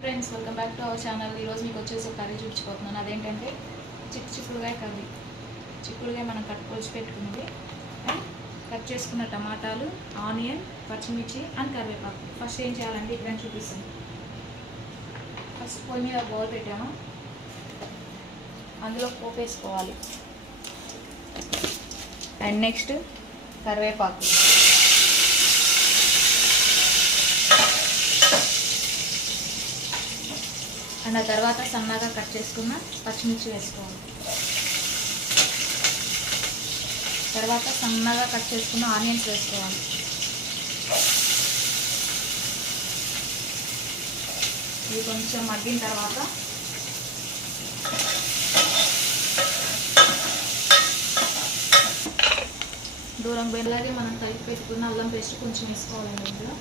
Friends, welcome back to our channel. ఈరోజు మీకు వచ్చేసి ఒక కర్రీ చూపించిపోతున్నాను. అదేంటంటే చిక్కుడుకాయ కర్రీ. చిక్కుడుకాయ మనం కొలిచి పెట్టుకున్నది అండ్ కట్ చేసుకున్న టమాటాలు, ఆనియన్, పచ్చిమిర్చి అండ్ కరివేపాకు. ఫస్ట్ ఏం చేయాలంటే ఇక్కడ చూపిస్తాను. ఫస్ట్ పొయ్యి మీద బౌల్ పెట్టాము, అందులో పోపు వేసుకోవాలి. అండ్ నెక్స్ట్ కరివేపాకు, అండ్ ఆ తర్వాత సన్నగా కట్ చేసుకున్న పచ్చిమిర్చి వేసుకోవాలి. తర్వాత సన్నగా కట్ చేసుకున్న ఆనియన్స్ వేసుకోవాలి. ఇవి కొంచెం మగ్గిన తర్వాత దూరం వెళ్ళాలి. మనం కలిపి పెట్టుకున్న అల్లం పేస్ట్ కొంచెం వేసుకోవాలండి. ఇందులో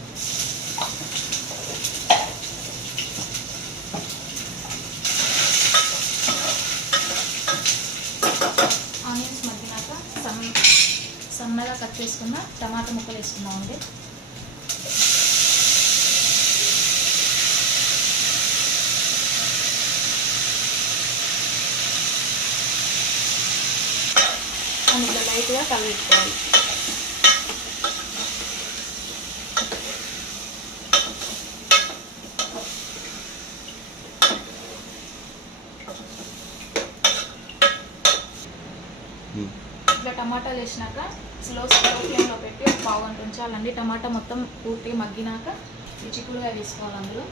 ఆనియన్స్ మగ్గినాక సన్నగా కట్ చేసుకున్న టమాటా ముక్కలు వేసుకుందామండి. అందులో లైట్గా కలిపెట్టుకోవాలి. ఇట్లా టమాటాలు వేసినాక స్లో ఫ్లేమ్లో పెట్టి ఒక పావు గంట ఉంచాలండి. టమాటా మొత్తం పూర్తిగా మగ్గినాక ఈ చిక్కుడుగా వేసుకోవాలి. అందులో